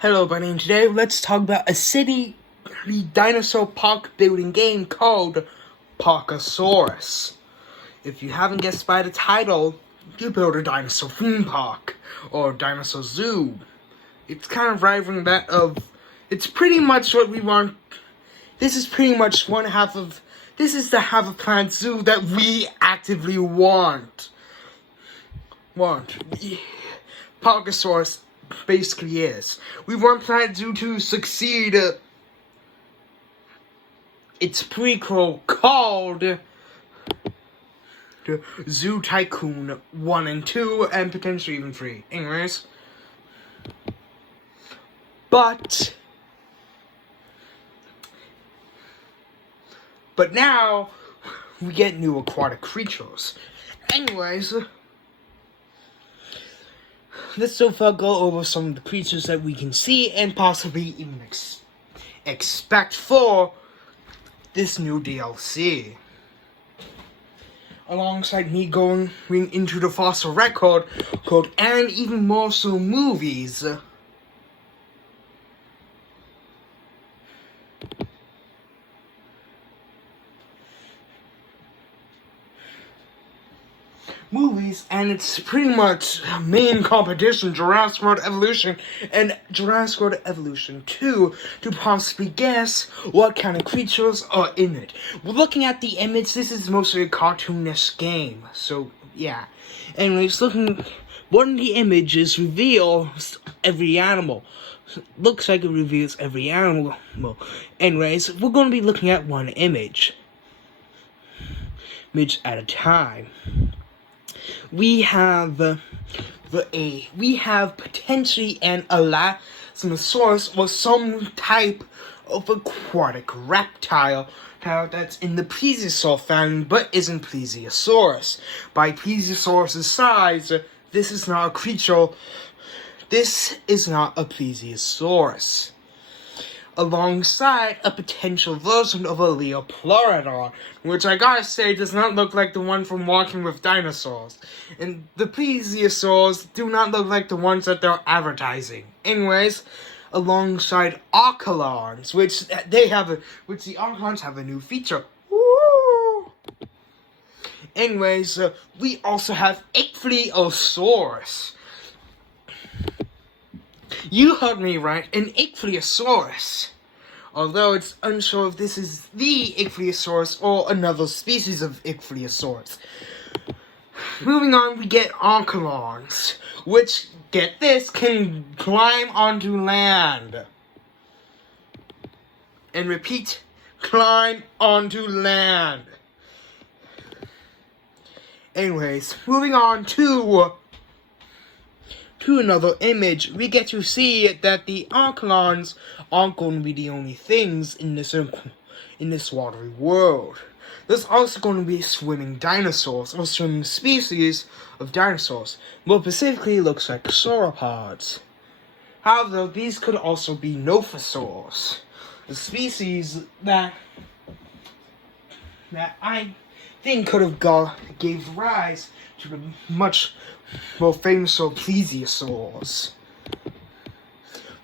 Hello, buddy, and today let's talk about a city dinosaur park building game called Parkosaurus. If you haven't guessed by the title, you build a dinosaur theme park or dinosaur zoo. It's kind of rivaling that of. It's pretty much what we want. This is pretty much This is the half of Planet Zoo that we actively want. Parkosaurus basically is. We want Planet Zoo to succeed. Its prequel called the Zoo Tycoon 1 and 2 and potentially even 3. Anyways. But now we get new aquatic creatures. Anyways, let's so far go over some of the creatures that we can see and possibly even expect for this new DLC. Alongside me going into the fossil record and even more so movies. And it's pretty much main competition, Jurassic World Evolution and Jurassic World Evolution 2, to possibly guess what kind of creatures are in it. We're looking at the image. This is mostly a cartoonish game, so yeah. Anyways, one of the images reveals every animal. Looks like it reveals every animal. Anyways, we're going to be looking at one image at a time. We have potentially an Elasmosaurus or some type of aquatic reptile that's in the plesiosaur family but isn't Plesiosaurus. By Plesiosaurus' size, this is not a creature. This is not a Plesiosaurus. Alongside a potential version of a Leoplerodon, which I gotta say does not look like the one from Walking with Dinosaurs. And the plesiosaurs do not look like the ones that they're advertising. Anyways, alongside Archelons, which the Archelons have a new feature. Woo! Anyways, we also have Ichthyosaurus. You heard me right, an Ichthyosaurus. Although it's unsure if this is the Ichthyosaurus or another species of Ichthyosaurus. Moving on, we get Archelons, which, get this, can climb onto land. And repeat, climb onto land. Anyways, moving on to another image, we get to see that the Archelons aren't going to be the only things in this watery world. There's also going to be swimming dinosaurs, or swimming species of dinosaurs. More specifically, it looks like sauropods. However, these could also be nophosaurs, the species that I think could have gave rise to the much more famous plesiosaurs.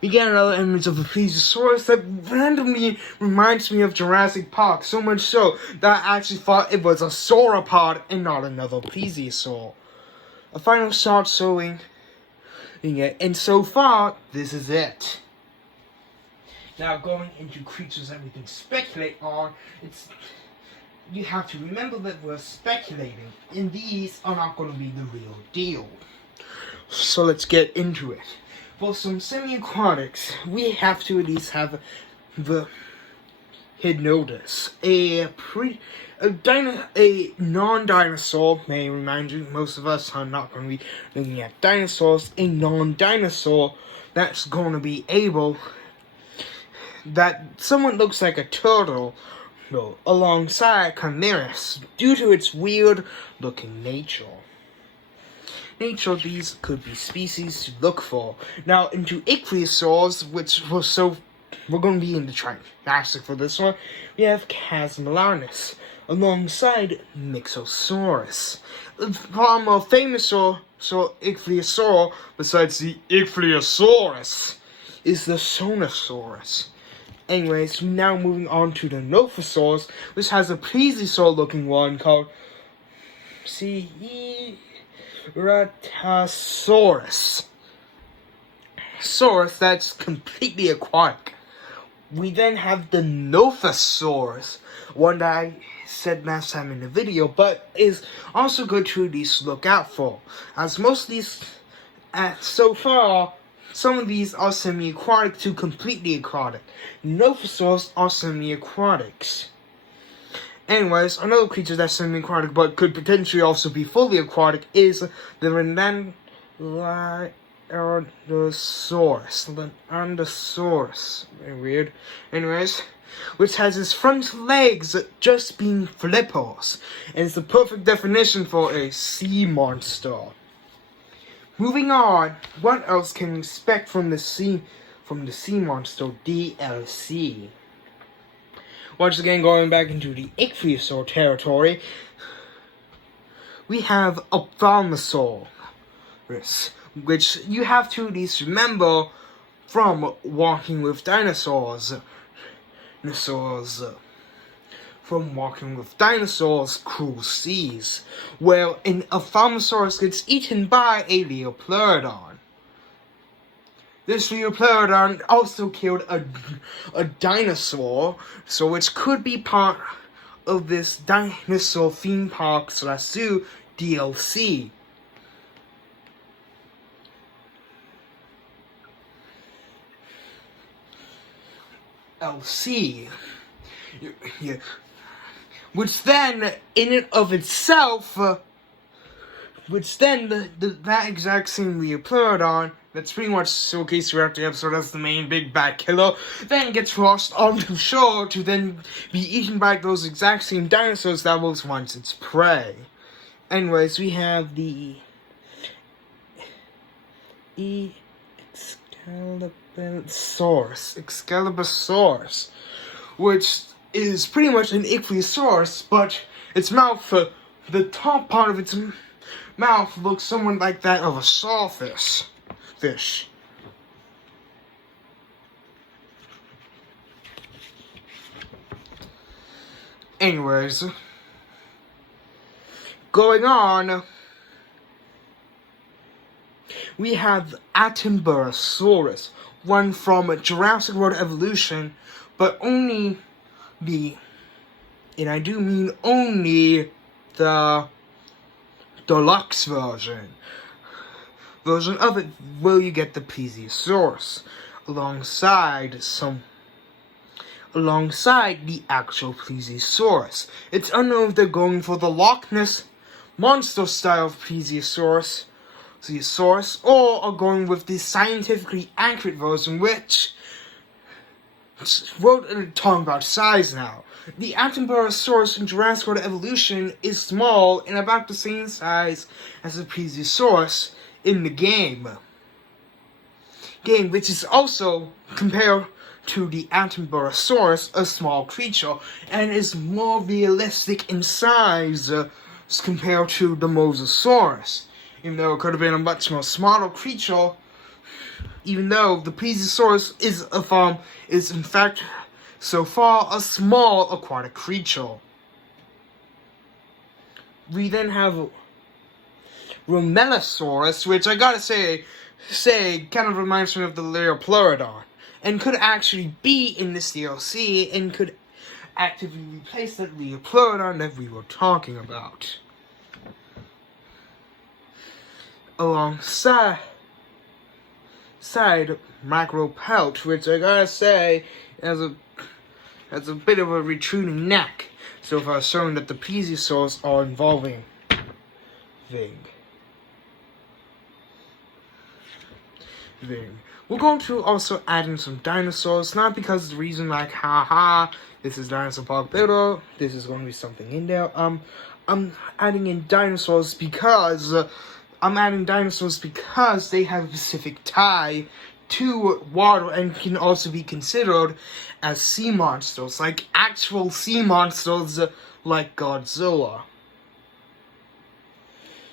We get another image of a plesiosaurus that randomly reminds me of Jurassic Park, so much so that I actually thought it was a sauropod and not another plesiosaur. A final shot showing it, and so far, this is it. Now, going into creatures that we can speculate on, you have to remember that we're speculating, and these are not going to be the real deal. So let's get into it. For some semi-aquatics, we have to at least have the Hydnotus. A non-dinosaur, may remind you, most of us are not going to be looking at dinosaurs. A non-dinosaur that's going to be able, that somewhat looks like a turtle, alongside Chimeras, due to its weird-looking nature. These could be species to look for. Now, into ichthyosaurs, we're going to be in the Triassic for this one, we have Casmelanus, alongside Mixosaurus. Far more famous ichthyosaur, besides the Ichthyosaurus, is the Spinosaurus. Anyways, now moving on to the Nophosaurus, which has a plesiosaur-looking one called Ceratosaurus. Saurus that's completely aquatic. We then have the Nophosaurus, one that I said last time in the video, but is also good to at least look out for, as most of these, so far, some of these are semi-aquatic to completely aquatic. Nophosaurus are semi-aquatics. Anyways, another creature that's semi-aquatic but could potentially also be fully aquatic is the Untitled very weird. Anyways, which has its front legs just being flippers, and it's the perfect definition for a sea monster. Moving on, what else can we expect from the sea monster DLC? Once again, going back into the ichthyosaur territory, we have Ophthalmosaurus, which you have to at least remember from Walking with Dinosaurs. From Walking with Dinosaurs, Cruel Seas, where an Ophthalmosaurus gets eaten by a Leopleurodon. This Leopleurodon also killed a dinosaur, so which could be part of this dinosaur theme park / zoo DLC. Yeah. Which then, in and of itself, that exact same Leopleurodon, that's pretty much showcased throughout the episode as the main big bad killer, then gets lost onto shore to then be eaten by those exact same dinosaurs that was once its prey. Anyways, we have the Excalibursaurus, which is pretty much an ichthyosaurus, but its mouth, the top part of its mouth looks somewhat like that of a sawfish. Anyways, going on, we have Attenborosaurus, one from Jurassic World Evolution, but only and I do mean only the deluxe version of it, where you get the plesiosaurus alongside the actual plesiosaurus. It's unknown if they're going for the Loch Ness monster style of plesiosaurus, or are going with the scientifically accurate version, which talking about size now. The Attenborosaurus in Jurassic World Evolution is small and about the same size as the plesiosaurus in the game, which is also, compared to the Attenborosaurus, a small creature, and is more realistic in size compared to the Mosasaurus. Even though it could have been a much more smaller creature, even though the plesiosaurus is in fact so far a small aquatic creature. We then have Romelosaurus, which I gotta say kind of reminds me of the Leopleurodon, and could actually be in this DLC and could actively replace that Leopleurodon that we were talking about. Alongside Macropelt, which I gotta say has a bit of a retruding neck, so far showing that the plesiosaurs are involving We're going to also add in some dinosaurs, not because of the reason like, haha, this is Dinosaur Park Builder, this is going to be something in there. I'm adding in dinosaurs because they have a specific tie to water and can also be considered as sea monsters, like actual sea monsters like Godzilla.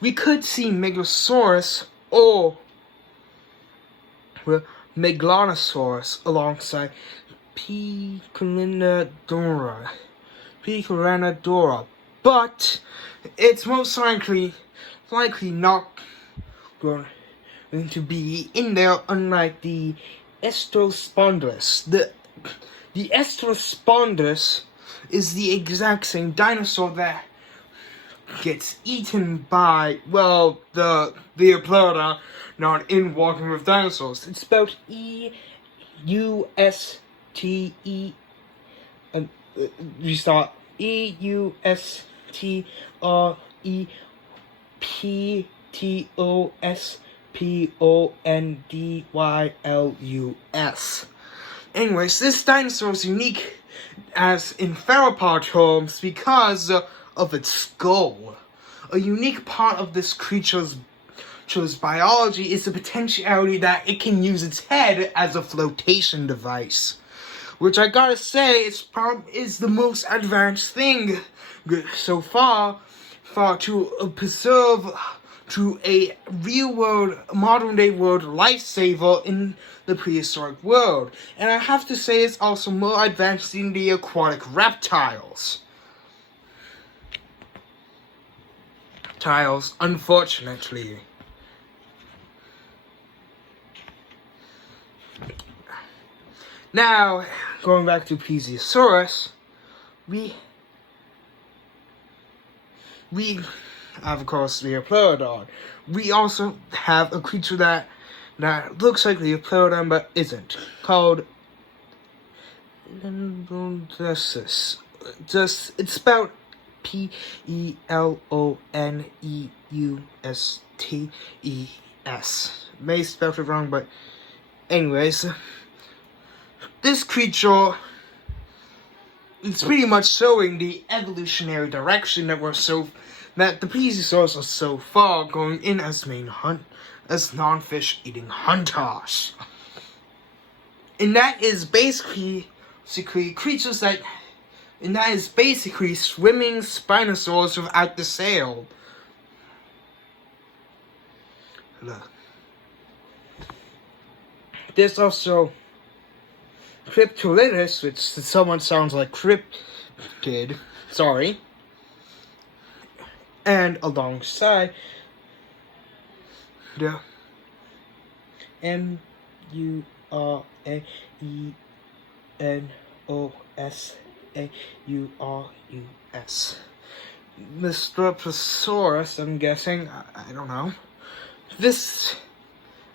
We could see Megasaurus or Megalosaurus alongside Picolinodora, but it's most likely not going to be in there, unlike the Estrospondylus. The Estrospondylus is the exact same dinosaur that gets eaten by, well, the Eplodon, not in Walking with Dinosaurs. It's spelled E-U-S-T-E, and you start E-U-S-T-R-E-P-T-O-S-P-O-N-D-Y-L-U-S. Anyways, this dinosaur is unique as in theropod terms because of its skull. A unique part of this creature's biology is the potentiality that it can use its head as a flotation device, which I gotta say is the most advanced thing so far to preserve to a real-world, modern-day world lifesaver in the prehistoric world. And I have to say it's also more advanced than the aquatic reptiles. Unfortunately. Now, going back to Plesiosaurus, we have, of course, the Eplodon. We also have a creature that looks like the Eplodon but isn't, called Romelosaurus. It's spelled P-E-L-O-N-E-U-S-T-E-S. May spelled it wrong, but anyways, this creature is pretty much showing the evolutionary direction that the plesiosaurs are so far going in as non-fish eating hunters. And that is basically creatures that, and that is basically swimming Spinosaurus without the sail. There's also Cryptolithus, which to someone sounds like cryptid, sorry. And alongside the Muraenosaurus. Mr. I'm guessing, I don't know. This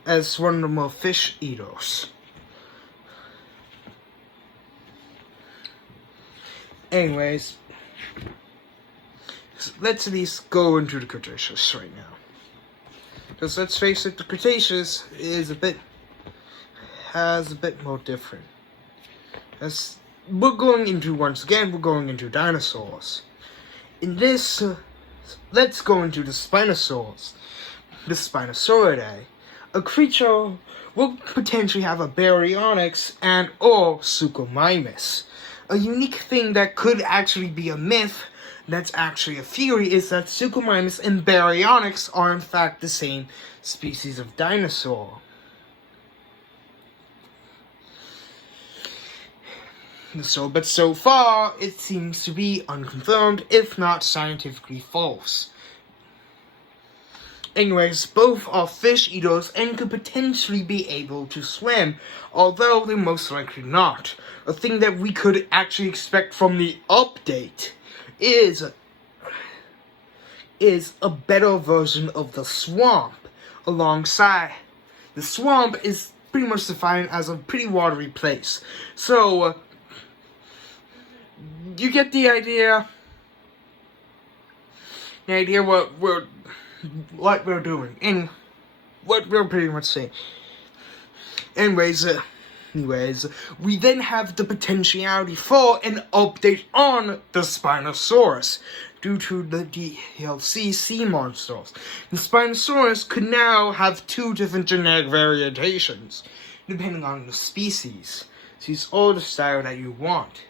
as one of the more fish eaters. Anyways, let's at least go into the Cretaceous right now. Because let's face it, the Cretaceous has a bit more different. As we're going into dinosaurs. In this, let's go into the Spinosaurus. The Spinosauridae. A creature will potentially have a baryonyx and or suchomimus. A unique thing that could actually be a myth, that's actually a theory, is that suchomimus and baryonyx are in fact the same species of dinosaur. But so far, it seems to be unconfirmed, if not scientifically false. Anyways, both are fish eaters and could potentially be able to swim, although they're most likely not. A thing that we could actually expect from the update is a better version of the swamp. Alongside, the swamp is pretty much defined as a pretty watery place. So, you get the idea. What we're doing, and what we're pretty much saying. Anyways, we then have the potentiality for an update on the Spinosaurus due to the DLC sea monsters. The Spinosaurus could now have 2 different genetic variations, depending on the species. Choose all the style that you want.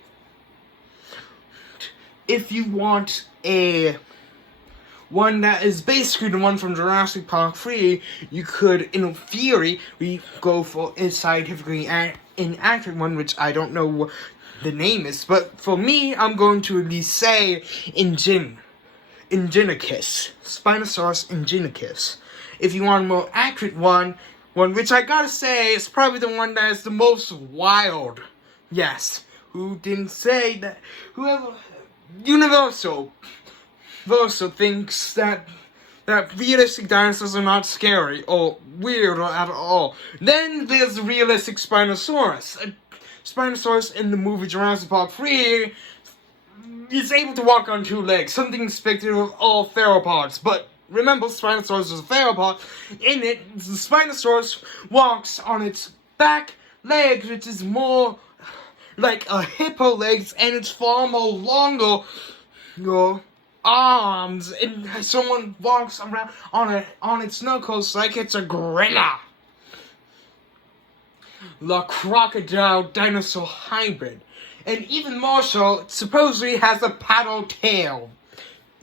If you want a one that is basically the one from Jurassic Park 3, you could, in theory, go for a scientifically inaccurate one, which I don't know what the name is, but for me, I'm going to at least say Ingenicus. Spinosaurus ingenicus. If you want a more accurate one which I gotta say is probably the one that is the most wild. Yes, who didn't say that? Whoever Universal thinks that realistic dinosaurs are not scary or weird or at all. Then there's the realistic Spinosaurus. Spinosaurus in the movie Jurassic Park 3 is able to walk on 2 legs, something expected of all theropods. But remember, Spinosaurus is a theropod. In it, the Spinosaurus walks on its back legs, which is more like a hippo legs, and it's far more longer. Your arms, and someone walks around on its knuckles like it's a gorilla. The crocodile dinosaur hybrid, and even more so, it supposedly has a paddle tail.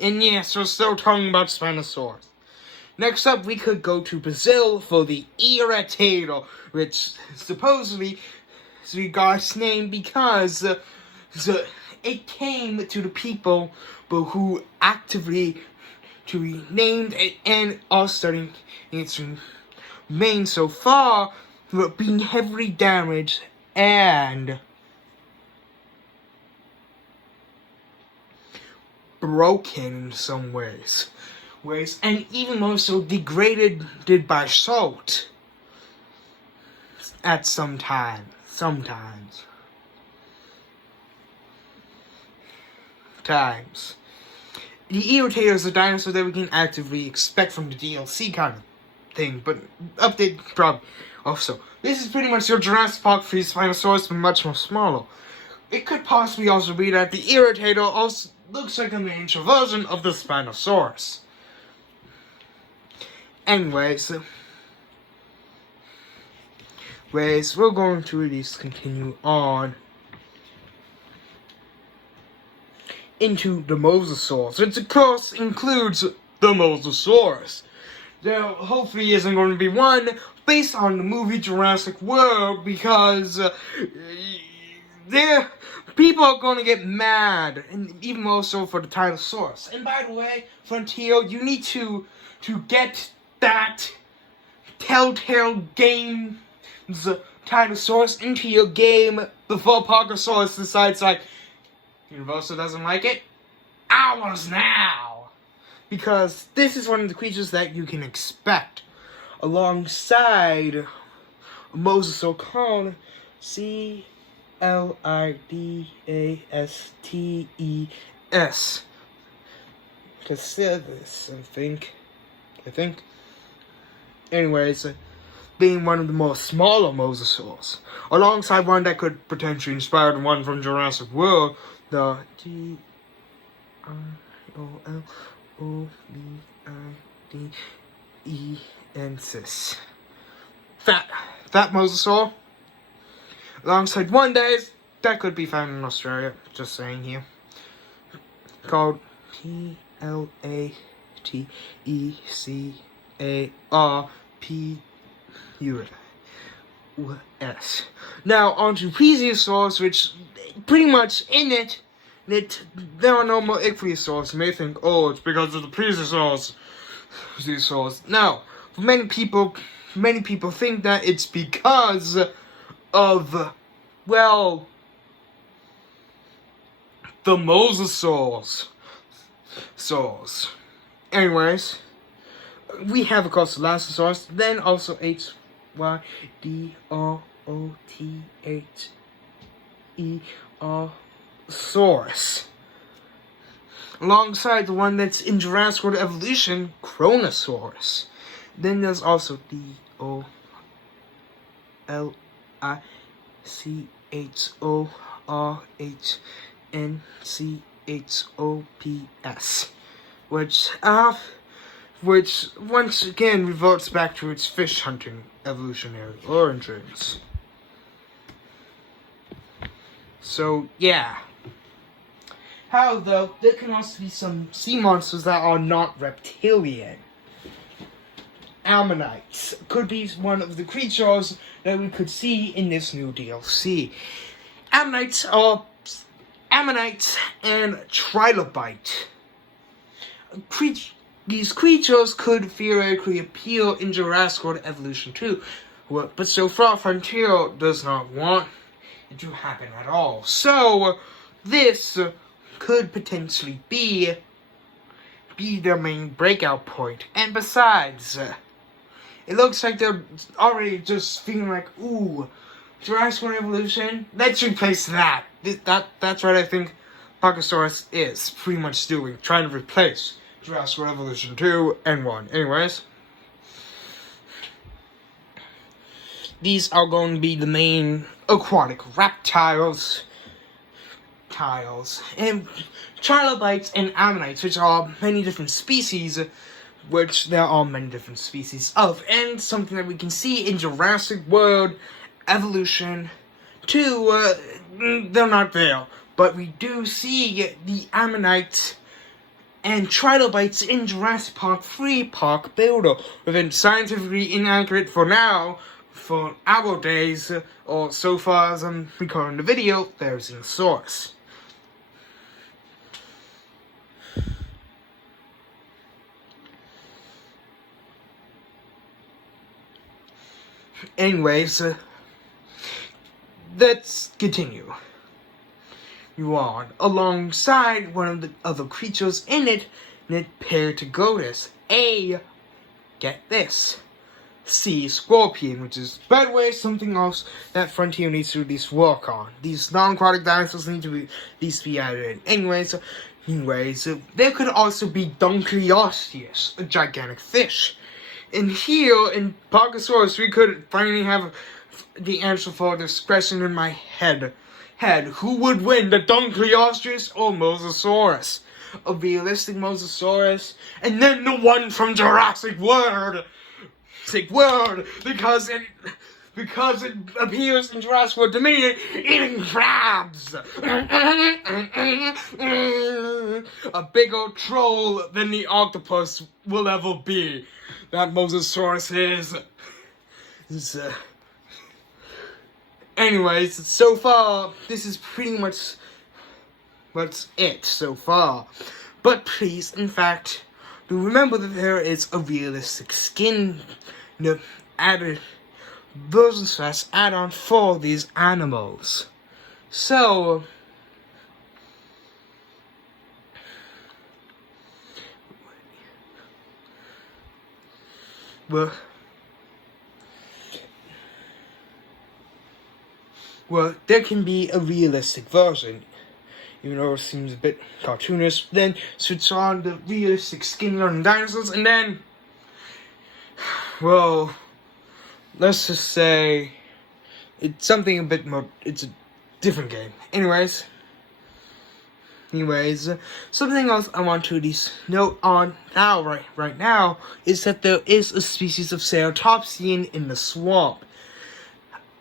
And yes, we're still talking about Spinosaurus. Next up, we could go to Brazil for the Irritator, which supposedly got its name because it came to the people who actively to be named it and are studying its remain so far, being heavily damaged and broken in some ways, and even more so degraded by salt at sometimes. The Irritator is a dinosaur that we can actively expect from the DLC kind of thing, but update probably also. This is pretty much your Jurassic Park 3 Spinosaurus, but much more smaller. It could possibly also be that the Irritator also looks like a miniature version of the Spinosaurus. Anyways, we're going to at least continue on into the Mosasaurus, which of course includes the Mosasaurus. There hopefully isn't going to be one based on the movie Jurassic World, because people are going to get mad, and even more so for the Tyrannosaurus. And by the way, Frontier, you need to get that Telltale Games Tyrannosaurus into your game before Parkosaurus decides, like, Universal doesn't like it? Ours now! Because this is one of the creatures that you can expect alongside a Mosasaur called Clidastes. Consider I think. Anyways, being one of the more smaller Mosasaurs, alongside one that could potentially inspire the one from Jurassic World, the Tyrannosaurus. That Mosasaur, alongside one that could be found in Australia, just saying here, called Plesiosaurus. Now, on to Plesiosaurus, which pretty much in it, there are no more ichthyosaurs. You may think, oh, it's because of the Plesiosaurs. No, many people think that it's because of, well, the Mosasaurs. Anyways, we have, of course, the Lasosaurus, then also Hydrothesaurus. Alongside the one that's in Jurassic World Evolution, Kronosaurus. Then there's also Dolichops, which once again reverts back to its fish hunting evolutionary origins. So yeah, How, though, there can also be some sea monsters that are not reptilian. Ammonites could be one of the creatures that we could see in this new DLC. Ammonites and trilobite. These creatures could theoretically appear in Jurassic World Evolution 2, but so far Frontier does not want it to happen at all. So, this could potentially be their main breakout point. And besides, it looks like they're already just feeling like, ooh, Jurassic World Evolution, let's replace that. That's what I think Parkosaurus is pretty much doing, trying to replace Jurassic World Evolution 2 and 1. Anyways, these are going to be the main aquatic reptiles, and trilobites and ammonites, which are many different species, which there are many different species of, and something that we can see in Jurassic World Evolution 2, they're not there, but we do see the ammonites and trilobites in Jurassic Park 3 Park Builder, within scientifically inaccurate for now, for our days, or so far as I'm recording the video, theorizing. Anyways, let's continue. You are alongside one of the other creatures in it, Parkosaurus. Get this, sea scorpion, which is, by the way, something else that Frontier needs to at least work on. These non-aquatic dinosaurs need to be at least be added in. Anyways, there could also be Untitled, a gigantic fish. And here in Parkosaurus, we could finally have the answer for this question in my head. Who would win, the Untitled or Mosasaurus? A realistic Mosasaurus, and then the one from Jurassic World. Because it appears in Jurassic World Dominion eating crabs. A big old troll than the octopus will ever be. That Mosasaurus is. Anyways, so far, this is pretty much what's it so far. But please, in fact, do remember that there is a realistic skin added version / add-on for these animals. So, well, there can be a realistic version, even though it seems a bit cartoonish. Then switch on the realistic skin-learning dinosaurs, and then, well, let's just say it's something a bit more. It's a different game. Anyways, something else I want to at least note on now, right now, is that there is a species of ceratopsian in the swamp.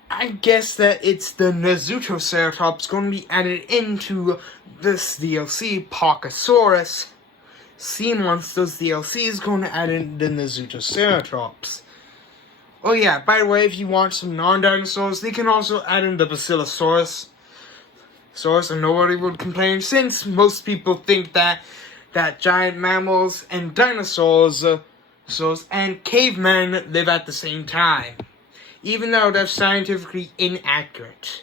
I guess that it's the Nezutoceratops going to be added into this DLC. Parkosaurus Sea Monsters DLC is going to add in the Nezutoceratops. Oh yeah, by the way, if you want some non-dinosaurs, they can also add in the Basilosaurus. And nobody would complain, since most people think that giant mammals and dinosaurs and cavemen live at the same time, even though that's scientifically inaccurate.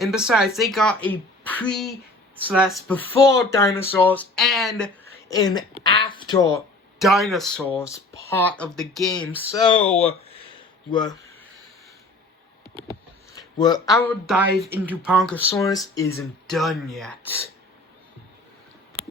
And besides, they got a pre/before dinosaurs and an after dinosaurs part of the game. So, well, our dive into Parkosaurus isn't done yet.